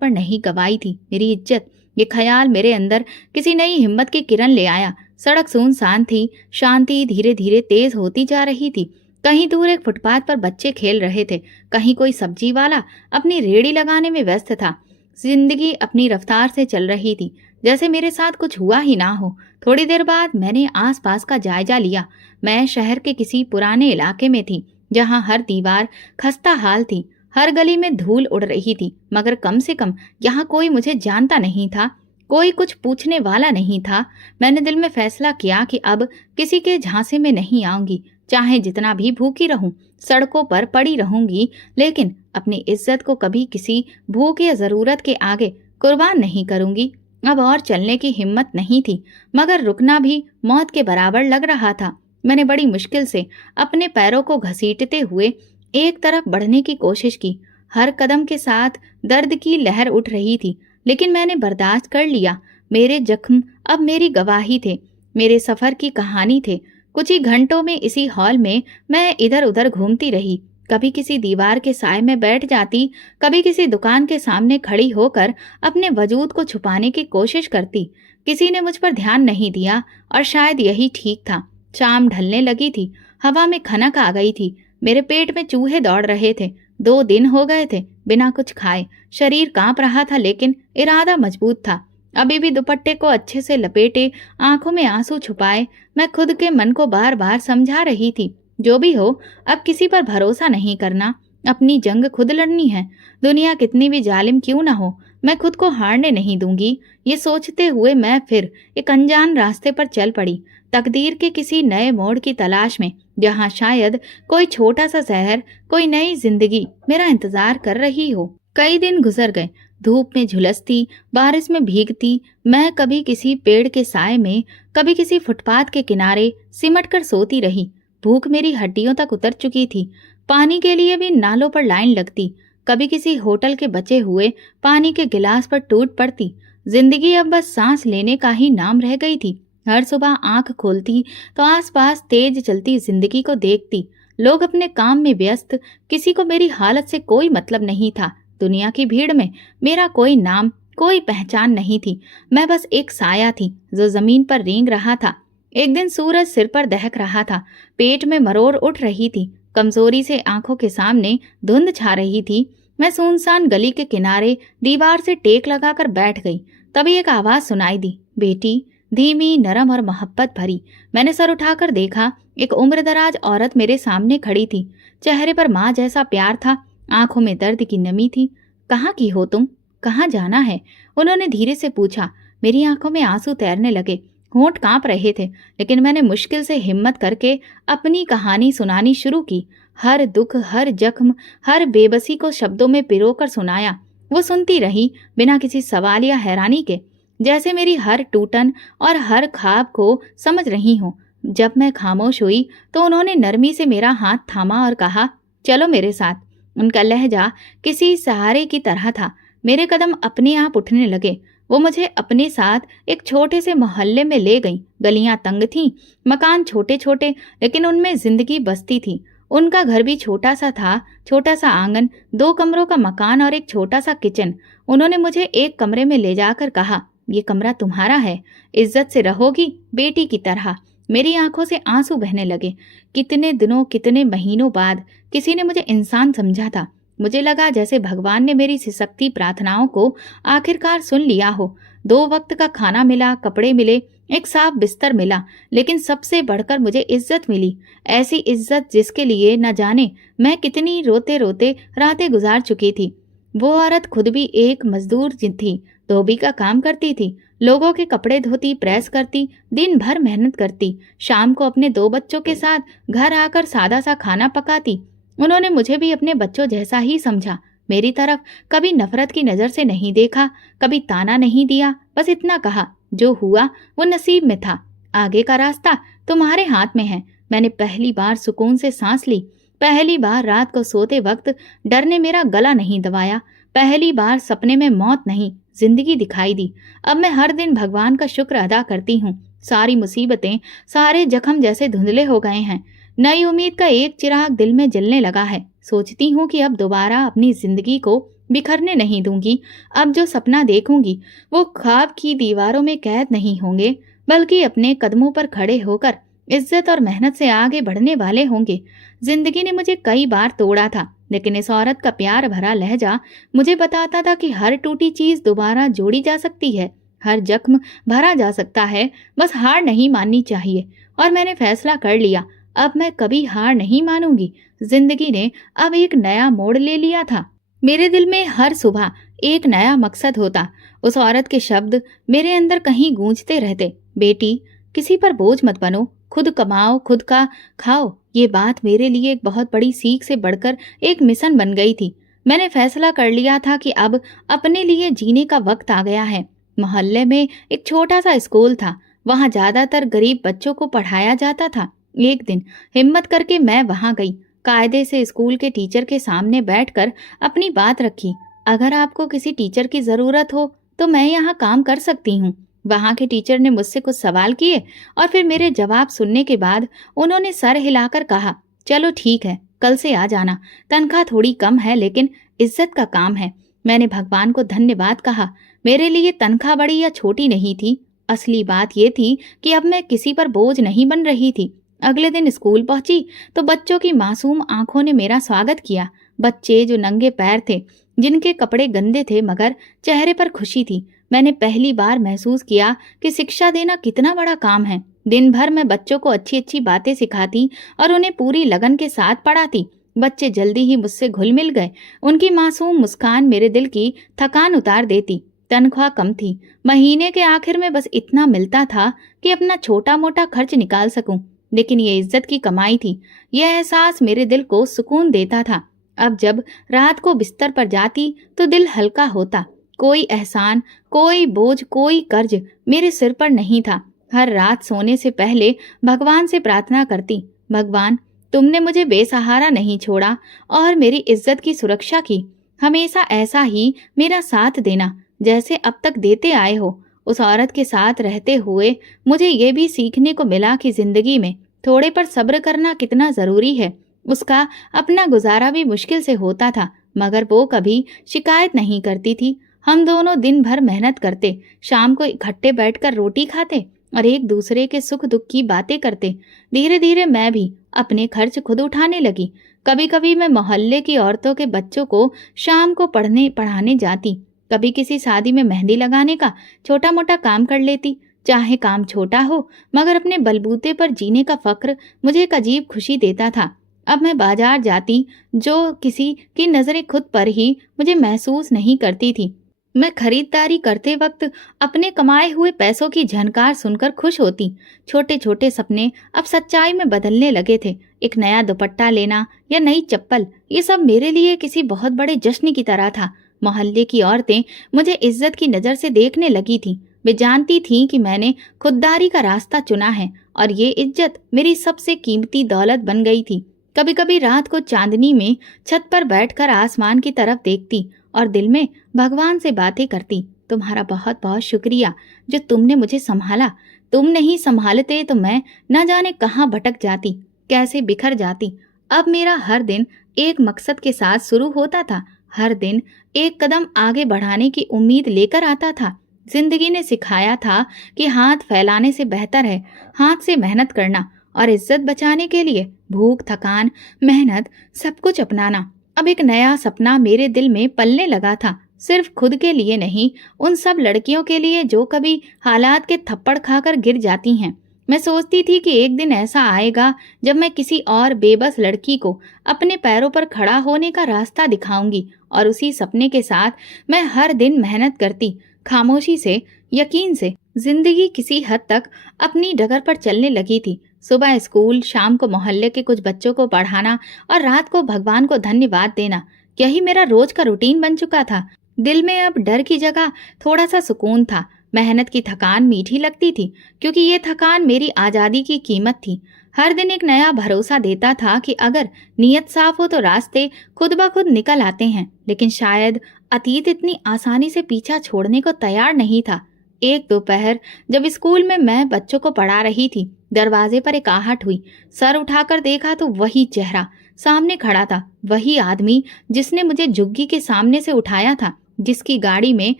पर नहीं गंवाई थी, मेरी इज्जत। ये ख्याल मेरे अंदर किसी नई हिम्मत की किरण ले आया। सड़क सुनसान थी, शांति धीरे धीरे तेज होती जा रही थी। कहीं दूर एक फुटपाथ पर बच्चे खेल रहे थे, कहीं कोई सब्जी वाला अपनी रेहड़ी लगाने में व्यस्त था। जिंदगी अपनी रफ्तार से चल रही थी, जैसे मेरे साथ कुछ हुआ ही ना हो। थोड़ी देर बाद मैंने आसपास का जायजा लिया। मैं शहर के किसी पुराने इलाके में थी, जहाँ हर दीवार खस्ता हाल थी, हर गली में धूल उड़ रही थी, मगर कम से कम यहाँ कोई मुझे जानता नहीं था, कोई कुछ पूछने वाला नहीं था। मैंने दिल में फैसला किया कि अब किसी के झांसे में नहीं आऊंगी, चाहे जितना भी भूखी रहूं, सड़कों पर पड़ी रहूंगी, लेकिन अपनी इज्जत को कभी किसी भूख या जरूरत के आगे कुर्बान नहीं करूंगी। अब और चलने की हिम्मत नहीं थी, मगर रुकना भी मौत के बराबर लग रहा था। मैंने बड़ी मुश्किल से अपने पैरों को घसीटते हुए एक तरफ बढ़ने की कोशिश की। हर कदम के साथ दर्द की लहर उठ रही थी, लेकिन मैंने बर्दाश्त कर लिया। मेरे जख्म अब मेरी गवाही थे, मेरे सफर की कहानी थे। कुछ ही घंटों में इसी हॉल में मैं इधर उधर घूमती रही, कभी किसी दीवार के साए में बैठ जाती, कभी किसी दुकान के सामने खड़ी होकर अपने वजूद को छुपाने की कोशिश करती। किसी ने मुझ पर ध्यान नहीं दिया और शायद यही ठीक था। शाम ढलने लगी थी, हवा में खनक आ गई थी, मेरे पेट में चूहे दौड़ रहे थे। 2 दिन हो गए थे बिना कुछ खाए। शरीर कांप रहा था लेकिन इरादा मजबूत था। अभी भी दुपट्टे को अच्छे से लपेटे, आंखों में आंसू छुपाए, मैं खुद के मन को बार बार समझा रही थी, जो भी हो अब किसी पर भरोसा नहीं करना, अपनी जंग खुद लड़नी है। दुनिया कितनी भी जालिम क्यों ना हो, मैं खुद को हारने नहीं दूंगी। ये सोचते हुए मैं फिर एक अनजान रास्ते पर चल पड़ी, तकदीर के किसी नए मोड़ की तलाश में, जहां शायद कोई छोटा सा शहर, कोई नई जिंदगी मेरा इंतजार कर रही हो। कई दिन गुजर गए, धूप में झुलसती, बारिश में भीगती, मैं कभी किसी पेड़ के साए में, कभी किसी फुटपाथ के किनारे सिमट कर सोती रही। भूख मेरी हड्डियों तक उतर चुकी थी। पानी के लिए भी नालों पर लाइन लगती, कभी किसी होटल के बचे हुए पानी के गिलास पर टूट पड़ती। जिंदगी अब बस सांस लेने का ही नाम रह गई थी। हर सुबह आंख खोलती तो आसपास तेज चलती जिंदगी को देखती। लोग अपने काम में व्यस्त, किसी को मेरी हालत से कोई मतलब नहीं था। दुनिया की भीड़ में मेरा कोई नाम, कोई पहचान नहीं थी। मैं बस एक साया थी जो जमीन पर रेंग रहा था। एक दिन सूरज सिर पर दहक रहा था, पेट में मरोड़ उठ रही थी, कमजोरी से आंखों के सामने धुंध छा रही थी। मैं सुनसान गली के किनारे दीवार से टेक लगाकर बैठ गई। तभी एक आवाज सुनाई दी, बेटी, धीमी, नरम और मोहब्बत भरी। मैंने सर उठाकर देखा, एक उम्रदराज औरत मेरे सामने खड़ी थी। चेहरे पर माँ जैसा प्यार था, आंखों में दर्द की नमी थी। कहाँ की हो तुम? कहाँ जाना है? उन्होंने धीरे से पूछा। मेरी आंखों में आंसू तैरने लगे, होंठ कांप रहे थे, लेकिन मैंने मुश्किल से हिम्मत करके अपनी कहानी सुनानी शुरू की। हर दुख, हर जख्म, हर बेबसी को शब्दों में पिरोकर सुनाया। वो सुनती रही बिना किसी सवाल या हैरानी के, जैसे मेरी हर टूटन और हर ख्वाब को समझ रही हूँ। जब मैं खामोश हुई तो उन्होंने नरमी से मेरा हाथ थामा और कहा, चलो मेरे साथ। उनका लहजा किसी सहारे की तरह था। मेरे कदम अपने आप उठने लगे। वो मुझे अपने साथ एक छोटे से मोहल्ले में ले गई। गलियां तंग थीं, मकान छोटे छोटे, लेकिन उनमें जिंदगी बसती थी। उनका घर भी छोटा सा था, छोटा सा आंगन, 2 कमरों का मकान और एक छोटा सा किचन। उन्होंने मुझे एक कमरे में ले जाकर कहा, ये कमरा तुम्हारा है, इज्जत से रहोगी बेटी की तरह। मेरी आंखों से आंसू बहने लगे। कितने दिनों, कितने महीनों बाद किसी ने मुझे इंसान समझा था। मुझे लगा जैसे भगवान ने मेरी सिसकती प्रार्थनाओं को आखिरकार सुन लिया हो। 2 वक्त का खाना मिला, कपड़े मिले, एक साफ बिस्तर मिला, लेकिन सबसे बढ़कर मुझे इज्जत मिली। ऐसी इज्जत जिसके लिए न जाने मैं कितनी रोते रोते रातें गुजार चुकी थी। वो औरत खुद भी एक मजदूर थी, धोबी का काम करती थी, लोगों के कपड़े धोती, प्रेस करती, दिन भर मेहनत करती, शाम को अपने 2 बच्चों के साथ घर आकर सादा सा खाना पकाती। उन्होंने मुझे भी अपने बच्चों जैसा ही समझा। मेरी तरफ कभी नफरत की नजर से नहीं देखा, कभी ताना नहीं दिया, बस इतना कहा, जो हुआ वो नसीब में था, आगे का रास्ता तुम्हारे हाथ में है। मैंने पहली बार सुकून से सांस ली। पहली बार रात को सोते वक्त डर ने मेरा गला नहीं दबाया। पहली बार सपने में मौत नहीं, जिंदगी दिखाई दी। अब मैं हर दिन भगवान का शुक्र अदा करती हूँ। सारी मुसीबतें, सारे जख्म जैसे धुंधले हो गए हैं। नई उम्मीद का एक चिराग दिल में जलने लगा है। सोचती हूँ कि अब दोबारा अपनी जिंदगी को बिखरने नहीं दूंगी। अब जो सपना देखूंगी वो ख्वाब की दीवारों में कैद नहीं होंगे, बल्कि अपने कदमों पर खड़े होकर इज्जत और मेहनत से आगे बढ़ने वाले होंगे। जिंदगी ने मुझे कई बार तोड़ा था, लेकिन इस औरत का प्यार भरा लहजा मुझे बताता था कि हर टूटी चीज दोबारा जोड़ी जा सकती है, हर जख्म भरा जा सकता है, बस हार नहीं माननी चाहिए। और मैंने फैसला कर लिया, अब मैं कभी हार नहीं मानूंगी। जिंदगी ने अब एक नया मोड़ ले लिया था। मेरे दिल में हर सुबह एक नया मकसद होता। उस औरत के शब्द मेरे अंदर कहीं गूंजते रहते, बेटी, किसी पर बोझ मत बनो, खुद कमाओ, खुद का खाओ। ये बात मेरे लिए एक बहुत बड़ी सीख से बढ़कर एक मिशन बन गई थी। मैंने फैसला कर लिया था कि अब अपने लिए जीने का वक्त आ गया है। मोहल्ले में एक छोटा सा स्कूल था, वहाँ ज्यादातर गरीब बच्चों को पढ़ाया जाता था। एक दिन हिम्मत करके मैं वहां गई, कायदे से स्कूल के टीचर के सामने बैठकर अपनी बात रखी। अगर आपको किसी टीचर की जरूरत हो तो मैं यहाँ काम कर सकती हूँ। वहां के टीचर ने मुझसे कुछ सवाल किए और फिर मेरे जवाब सुनने के बाद उन्होंने सर हिलाकर कहा, चलो ठीक है, कल से आ जाना। तनख्वाह थोड़ी कम है लेकिन इज्जत का काम है। मैंने भगवान को धन्यवाद कहा। मेरे लिए तनख्वाह बड़ी या छोटी नहीं थी, असली बात ये थी कि अब मैं किसी पर बोझ नहीं बन रही थी। अगले दिन स्कूल पहुंची तो बच्चों की मासूम आंखों ने मेरा स्वागत किया। बच्चे जो नंगे पैर थे, जिनके कपड़े गंदे थे मगर चेहरे पर खुशी थी। मैंने पहली बार महसूस किया कि शिक्षा देना कितना बड़ा काम है। दिन भर मैं बच्चों को अच्छी अच्छी बातें सिखाती और उन्हें पूरी लगन के साथ पढ़ाती। बच्चे जल्दी ही मुझसे घुल मिल गए। उनकी मासूम मुस्कान मेरे दिल की थकान उतार देती। तनख्वाह कम थी, महीने के आखिर में बस इतना मिलता था कि अपना छोटा मोटा खर्च निकाल सकूं, लेकिन ये इज्जत की कमाई थी। यह एहसास मेरे दिल को सुकून देता था। अब जब रात को बिस्तर पर जाती तो दिल हल्का होता। कोई एहसान, कोई बोझ, कोई कर्ज मेरे सिर पर नहीं था। हर रात सोने से पहले भगवान से प्रार्थना करती, भगवान तुमने मुझे बेसहारा नहीं छोड़ा और मेरी इज्जत की सुरक्षा की। हमेशा ऐसा ही मेरा साथ देना जैसे अब तक देते आए हो। उस औरत के साथ रहते हुए मुझे ये भी सीखने को मिला कि जिंदगी में थोड़े पर सब्र करना कितना जरूरी है। उसका अपना गुजारा भी मुश्किल से होता था मगर वो कभी शिकायत नहीं करती थी। हम दोनों दिन भर मेहनत करते, शाम को इकट्ठे बैठकर रोटी खाते और एक दूसरे के सुख दुख की बातें करते। धीरे धीरे मैं भी अपने खर्च खुद उठाने लगी। कभी कभी मैं मोहल्ले की औरतों के बच्चों को शाम को पढ़ाने जाती। कभी किसी शादी में मेहंदी लगाने का छोटा मोटा काम कर लेती। चाहे काम छोटा हो मगर अपने बलबूते पर जीने का फक्र मुझे एक अजीब खुशी देता था। अब मैं बाजार जाती जो किसी की नजरें खुद पर ही मुझे महसूस नहीं करती थी। मैं खरीदारी करते वक्त अपने कमाए हुए पैसों की झनकार सुनकर खुश होती। छोटे छोटे सपने अब सच्चाई में बदलने लगे थे। एक नया दुपट्टा लेना या नई चप्पल, ये सब मेरे लिए किसी बहुत बड़े जश्न की तरह था। मोहल्ले की औरतें मुझे इज्जत की नज़र से देखने लगी थीं। वे जानती थीं कि मैंने खुददारी का रास्ता चुना है और ये इज्जत मेरी सबसे कीमती दौलत बन गई थी। कभी कभी रात को चांदनी में छत पर बैठकर आसमान की तरफ देखती और दिल में भगवान से बातें करती, तुम्हारा बहुत बहुत शुक्रिया जो तुमने मुझे संभाला। तुम नहीं संभालते तो मैं न जाने कहाँ भटक जाती, कैसे बिखर जाती। अब मेरा हर दिन एक मकसद के साथ शुरू होता था। हर दिन एक कदम आगे बढ़ाने की उम्मीद लेकर आता था। जिंदगी ने सिखाया था कि हाथ फैलाने से बेहतर है हाथ से मेहनत करना और इज्जत बचाने के लिए भूख, थकान, मेहनत सब कुछ अपनाना। अब एक नया सपना मेरे दिल में पलने लगा था, सिर्फ खुद के लिए नहीं, उन सब लड़कियों के लिए जो कभी हालात के थप्पड़ खाकर गिर जाती हैं। मैं सोचती थी कि एक दिन ऐसा आएगा जब मैं किसी और बेबस लड़की को अपने पैरों पर खड़ा होने का रास्ता दिखाऊंगी और उसी सपने के साथ मैं हर दिन मेहनत करती, खामोशी से, यकीन से। जिंदगी किसी हद तक अपनी डगर पर चलने लगी थी। सुबह स्कूल, शाम को मोहल्ले के कुछ बच्चों को पढ़ाना और रात को भगवान को धन्यवाद देना, यही मेरा रोज का रूटीन बन चुका था। दिल में अब डर की जगह थोड़ा सा सुकून था। मेहनत की थकान मीठी लगती थी क्योंकि ये थकान मेरी आज़ादी की कीमत थी। हर दिन एक नया भरोसा देता था कि अगर नीयत साफ हो तो रास्ते खुद ब खुद निकल आते हैं। लेकिन शायद अतीत इतनी आसानी से पीछा छोड़ने को तैयार नहीं था। एक दोपहर जब स्कूल में मैं बच्चों को पढ़ा रही थी, दरवाजे पर एक आहट हुई। सर उठाकर देखा तो वही चेहरा सामने खड़ा था, वही आदमी जिसने मुझे झुग्गी के सामने से उठाया था, जिसकी गाड़ी में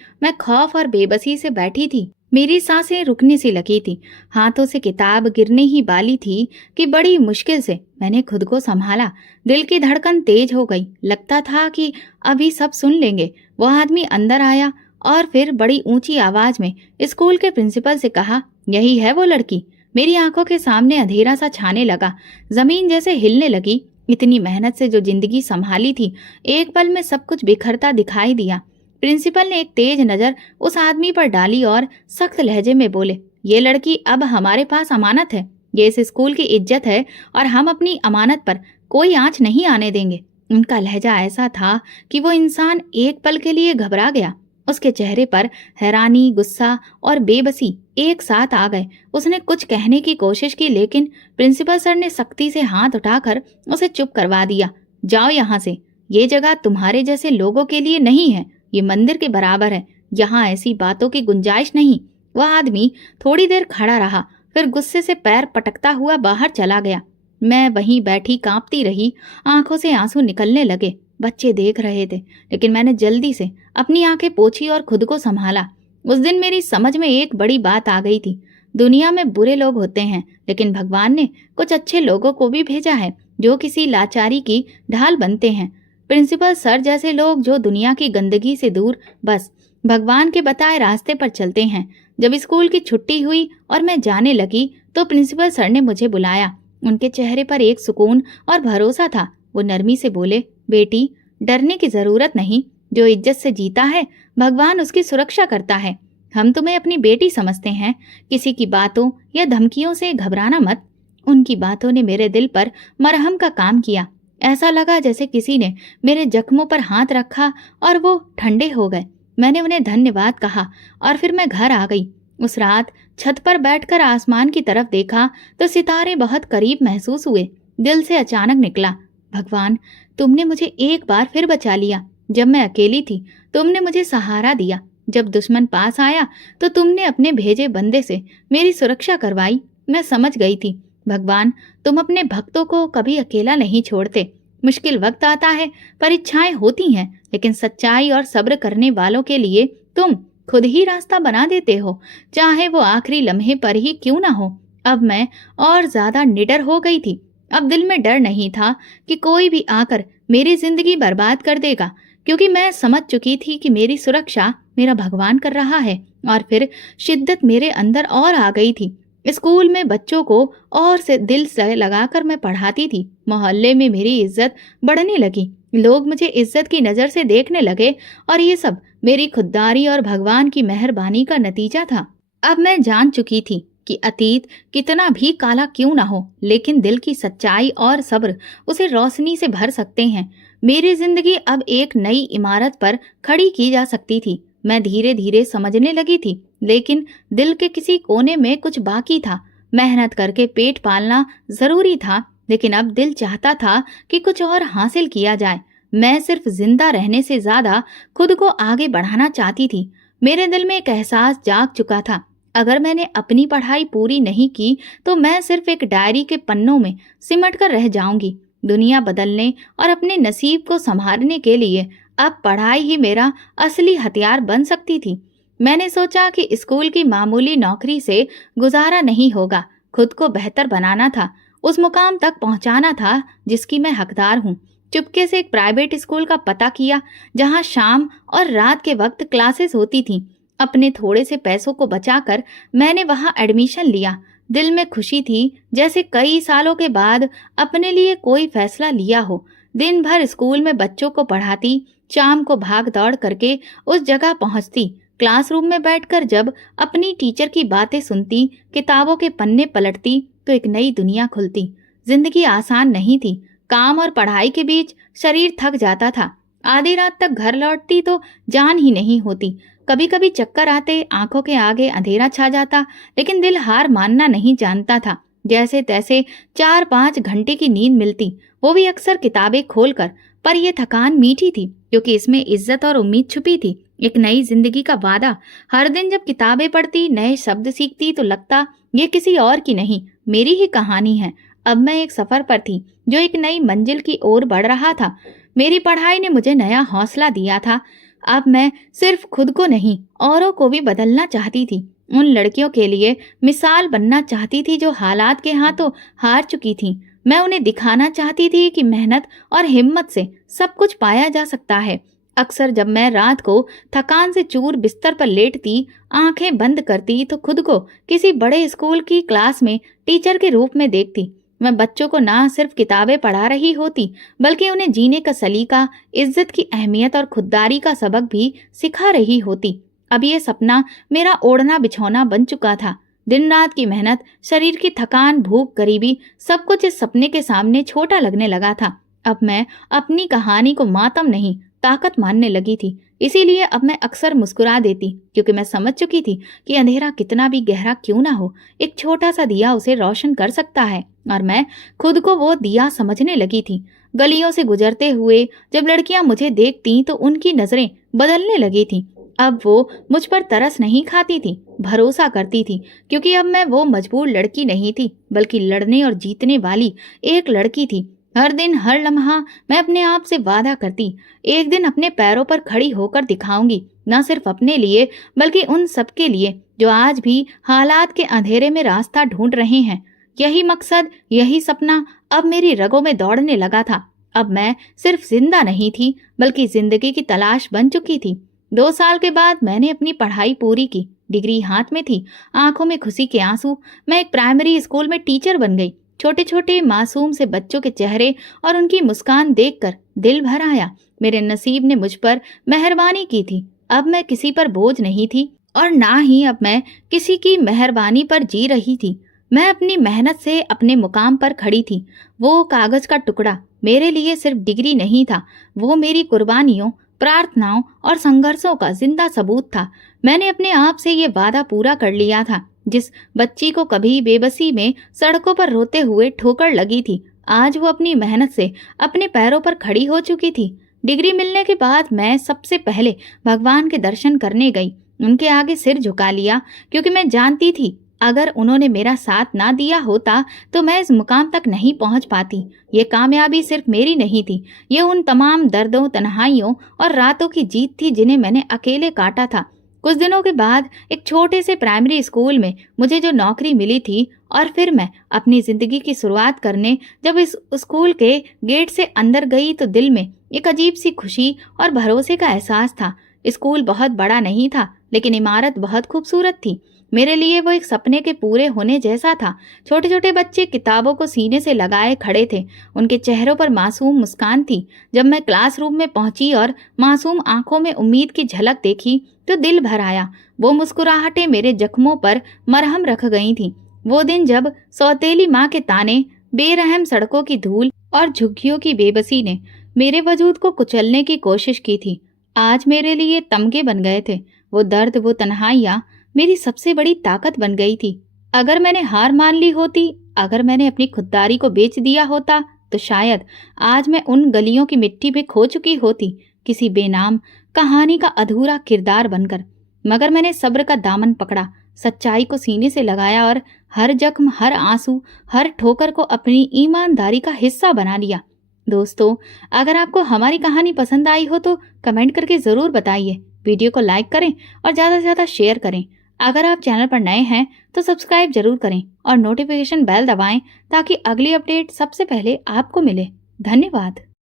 मैं खौफ और बेबसी से बैठी थी। मेरी सांसें रुकने सी लगी थी, हाथों से किताब गिरने ही वाली थी कि बड़ी मुश्किल से मैंने खुद को संभाला। दिल की धड़कन तेज हो गई, लगता था कि अभी सब सुन लेंगे। वो आदमी अंदर आया और फिर बड़ी ऊंची आवाज में स्कूल के प्रिंसिपल से कहा, यही है वो लड़की। मेरी आंखों के सामने अंधेरा सा छाने लगा, जमीन जैसे हिलने लगी। इतनी मेहनत से जो जिंदगी संभाली थी, एक पल में सब कुछ बिखरता दिखाई दिया। प्रिंसिपल ने एक तेज नजर उस आदमी पर डाली और सख्त लहजे में बोले, ये लड़की अब हमारे पास अमानत है, ये इस स्कूल की इज्जत है और हम अपनी अमानत पर कोई आंच नहीं आने देंगे। उनका लहजा ऐसा था कि वो इंसान एक पल के लिए घबरा गया। उसके चेहरे पर हैरानी, गुस्सा और बेबसी एक साथ आ गए। उसने कुछ कहने की कोशिश की लेकिन प्रिंसिपल सर ने सख्ती से हाथ उठाकर उसे चुप करवा दिया। जाओ यहाँ से, ये जगह तुम्हारे जैसे लोगों के लिए नहीं है, ये मंदिर के बराबर है, यहाँ ऐसी बातों की गुंजाइश नहीं। वह आदमी थोड़ी देर खड़ा रहा, फिर गुस्से से पैर पटकता हुआ बाहर चला गया। मैं वहीं बैठी कांपती रही, आंखों से आंसू निकलने लगे। बच्चे देख रहे थे, लेकिन मैंने जल्दी से अपनी आंखें पोंछी और खुद को संभाला। उस दिन मेरी समझ में एक बड़ी बात आ गई थी। दुनिया में बुरे लोग होते हैं, लेकिन भगवान ने कुछ अच्छे लोगों को भी भेजा है जो किसी लाचारी की ढाल बनते हैं। प्रिंसिपल सर जैसे लोग जो दुनिया की गंदगी से दूर बस भगवान के बताए रास्ते पर चलते हैं। जब स्कूल की छुट्टी हुई और मैं जाने लगी तो प्रिंसिपल सर ने मुझे बुलाया। उनके चेहरे पर एक सुकून और भरोसा था। वो नरमी से बोले, बेटी, डरने की जरूरत नहीं। जो इज्जत से जीता है, भगवान उसकी सुरक्षा करता है। हम तुम्हें अपनी बेटी समझते हैं। किसी की बातों या धमकियों से घबराना मत। उनकी बातों ने मेरे दिल पर मरहम का काम किया। ऐसा लगा जैसे किसी ने मेरे जख्मों पर हाथ रखा और वो ठंडे हो गए। मैंने उन्हें धन्यवाद कहा और फिर मैं घर आ गई। उस रात छत पर बैठकर आसमान की तरफ देखा तो सितारे बहुत करीब महसूस हुए। दिल से अचानक निकला, भगवान, तुमने मुझे एक बार फिर बचा लिया। जब मैं अकेली थी, तुमने मुझे सहारा दिया। जब दुश्मन पास आया तो तुमने अपने भेजे बंदे से मेरी सुरक्षा करवाई। मैं समझ गई थी, भगवान, तुम अपने भक्तों को कभी अकेला नहीं छोड़ते। मुश्किल वक्त आता है, परीक्षाएं होती हैं, लेकिन सच्चाई और सब्र करने वालों के लिए तुम खुद ही रास्ता बना देते हो, चाहे वो आखिरी लम्हे पर ही क्यों ना हो। अब मैं और ज्यादा निडर हो गई थी। अब दिल में डर नहीं था कि कोई भी आकर मेरी जिंदगी बर्बाद कर देगा, क्योंकि मैं समझ चुकी थी कि मेरी सुरक्षा मेरा भगवान कर रहा है। और फिर शिद्दत मेरे अंदर और आ गई थी। स्कूल में बच्चों को और से दिल से लगाकर मैं पढ़ाती थी। मोहल्ले में मेरी इज्जत बढ़ने लगी। लोग मुझे इज्जत की नज़र से देखने लगे और ये सब मेरी खुददारी और भगवान की मेहरबानी का नतीजा था। अब मैं जान चुकी थी कि अतीत कितना भी काला क्यों ना हो, लेकिन दिल की सच्चाई और सब्र उसे रोशनी से भर सकते हैं। मेरी जिंदगी अब एक नई इमारत पर खड़ी की जा सकती थी। मैं धीरे धीरे समझने लगी थी, लेकिन दिल के किसी कोने में कुछ बाकी था। मेहनत करके पेट पालना जरूरी था, लेकिन अब दिल चाहता था कि कुछ और हासिल किया जाए। मैं सिर्फ जिंदा रहने से ज्यादा खुद को आगे बढ़ाना चाहती थी। मेरे दिल में एक एहसास जाग चुका था, अगर मैंने अपनी पढ़ाई पूरी नहीं की तो मैं सिर्फ एक डायरी के पन्नों में सिमट कर रह जाऊंगी। दुनिया बदलने और अपने नसीब को संभालने के लिए अब पढ़ाई ही मेरा असली हथियार बन सकती थी। मैंने सोचा कि स्कूल की मामूली नौकरी से गुजारा नहीं होगा। खुद को बेहतर बनाना था, उस मुकाम तक पहुंचाना था जिसकी मैं हकदार हूँ। चुपके से एक प्राइवेट स्कूल का पता किया, जहां शाम और रात के वक्त क्लासेस होती थीं। अपने थोड़े से पैसों को बचाकर मैंने वहां एडमिशन लिया। दिल में खुशी थी, जैसे कई सालों के बाद अपने लिए कोई फैसला लिया हो। दिन भर स्कूल में बच्चों को पढ़ाती, शाम को भाग दौड़ करके उस जगह पहुंचती। क्लासरूम में बैठकर जब अपनी टीचर की बातें सुनती, किताबों के पन्ने पलटती, तो एक नई दुनिया खुलती। जिंदगी आसान नहीं थी। काम और पढ़ाई के बीच शरीर थक जाता था। आधी रात तक घर लौटती तो जान ही नहीं होती। कभी कभी चक्कर आते, आंखों के आगे अंधेरा छा जाता, लेकिन दिल हार मानना नहीं जानता था। जैसे तैसे 4-5 घंटे की नींद मिलती, वो भी अक्सर किताबें खोलकर। पर यह थकान मीठी थी, क्योंकि इसमें इज्जत और उम्मीद छुपी थी। एक नई जिंदगी का वादा। हर दिन जब किताबें पढ़ती, नए शब्द सीखती, तो लगता ये किसी और की नहीं, मेरी ही कहानी है। अब मैं एक सफर पर थी जो एक नई मंजिल की ओर बढ़ रहा था। मेरी पढ़ाई ने मुझे नया हौसला दिया था। अब मैं सिर्फ खुद को नहीं, औरों को भी बदलना चाहती थी। उन लड़कियों के लिए मिसाल बनना चाहती थी जो हालात के हाथों हार चुकी थीं। मैं उन्हें दिखाना चाहती थी कि मेहनत और हिम्मत से सब कुछ पाया जा सकता है। अक्सर जब मैं रात को थकान से चूर बिस्तर पर लेटती, आंखें बंद करती, तो खुद को किसी बड़े स्कूल की क्लास में टीचर के रूप में देखती। मैं बच्चों को ना सिर्फ किताबें पढ़ा रही होती, बल्कि उन्हें जीने का सलीका, इज्जत की अहमियत और खुददारी का सबक भी सिखा रही होती। अब ये सपना मेरा ओढ़ना बिछौना बन चुका था। दिन रात की मेहनत, शरीर की थकान, भूख, गरीबी, सब कुछ इस सपने के सामने छोटा लगने लगा था। अब मैं अपनी कहानी को मातम नहीं, ताकत मानने लगी थी। इसीलिए अब मैं अक्सर मुस्कुरा देती, क्योंकि मैं समझ चुकी थी कि अंधेरा कितना भी गहरा क्यों ना हो, एक छोटा सा दिया उसे रोशन कर सकता है। और मैं खुद को वो दिया समझने लगी थी। गलियों से गुजरते हुए जब लड़कियां मुझे देखती तो उनकी नजरें बदलने लगी थी। अब वो मुझ पर तरस नहीं खाती थी, भरोसा करती थी, क्योंकि अब मैं वो मजबूर लड़की नहीं थी, बल्कि लड़ने और जीतने वाली एक लड़की थी। हर दिन हर लम्हा मैं अपने आप से वादा करती, एक दिन अपने पैरों पर खड़ी होकर दिखाऊंगी, न सिर्फ अपने लिए बल्कि उन सबके लिए जो आज भी हालात के अंधेरे में रास्ता ढूंढ रहे हैं। यही मकसद, यही सपना अब मेरी रगों में दौड़ने लगा था। अब मैं सिर्फ जिंदा नहीं थी, बल्कि जिंदगी की तलाश बन चुकी थी। 2 साल के बाद मैंने अपनी पढ़ाई पूरी की, डिग्री हाथ में थी, आंखों में खुशी के आंसू। मैं एक प्राइमरी स्कूल में टीचर बन गई। छोटे छोटे मासूम से बच्चों के चेहरे और उनकी मुस्कान देखकर दिल भर आया। मेरे नसीब ने मुझ पर मेहरबानी की थी। अब मैं किसी पर बोझ नहीं थी और ना ही अब मैं किसी की मेहरबानी पर जी रही थी। मैं अपनी मेहनत से अपने मुकाम पर खड़ी थी। वो कागज का टुकड़ा मेरे लिए सिर्फ डिग्री नहीं था, वो मेरी कुर्बानियों, प्रार्थनाओं और संघर्षों का जिंदा सबूत था। मैंने अपने आप से ये वादा पूरा कर लिया था। जिस बच्ची को कभी बेबसी में सड़कों पर रोते हुए ठोकर लगी थी, आज वो अपनी मेहनत से अपने पैरों पर खड़ी हो चुकी थी। डिग्री मिलने के बाद मैं सबसे पहले भगवान के दर्शन करने गई। उनके आगे सिर झुका लिया, क्योंकि मैं जानती थी अगर उन्होंने मेरा साथ ना दिया होता तो मैं इस मुकाम तक नहीं पहुंच पाती। ये कामयाबी सिर्फ मेरी नहीं थी, ये उन तमाम दर्दों, तन्हाइयों और रातों की जीत थी जिन्हें मैंने अकेले काटा था। कुछ दिनों के बाद एक छोटे से प्राइमरी स्कूल में मुझे जो नौकरी मिली थी, और फिर मैं अपनी जिंदगी की शुरुआत करने जब इस स्कूल के गेट से अंदर गई तो दिल में एक अजीब सी खुशी और भरोसे का एहसास था। स्कूल बहुत बड़ा नहीं था, लेकिन इमारत बहुत खूबसूरत थी। मेरे लिए वो एक सपने के पूरे होने जैसा था। छोटे छोटे बच्चे किताबों को सीने से लगाए खड़े थे, उनके चेहरों पर मासूम मुस्कान थी। जब मैं क्लासरूम में पहुंची और मासूम आंखों में उम्मीद की झलक देखी तो दिल भर आया। वो मुस्कुराहटें मेरे जख्मों पर मरहम रख गई थीं। वो दिन जब सौतेली माँ के ताने, बेरहम सड़कों की धूल और झुग्गियों की बेबसी ने मेरे वजूद को कुचलने की कोशिश की थी, आज मेरे लिए तमगे बन गए थे। वो दर्द, वो तन्हाइयाँ मेरी सबसे बड़ी ताकत बन गई थी। अगर मैंने हार मान ली होती, अगर मैंने अपनी खुददारी को बेच दिया होता, तो शायद आज मैं उन गलियों की मिट्टी में खो चुकी होती, किसी बेनाम कहानी का अधूरा किरदार बनकर। मगर मैंने सब्र का दामन पकड़ा, सच्चाई को सीने से लगाया और हर जख्म, हर आंसू, हर ठोकर को अपनी ईमानदारी का हिस्सा बना लिया। दोस्तों, अगर आपको हमारी कहानी पसंद आई हो तो कमेंट करके ज़रूर बताइए। वीडियो को लाइक करें और ज़्यादा से ज़्यादा शेयर करें। अगर आप चैनल पर नए हैं तो सब्सक्राइब जरूर करें और नोटिफिकेशन बेल दबाएं, ताकि अगली अपडेट सबसे पहले आपको मिले। धन्यवाद।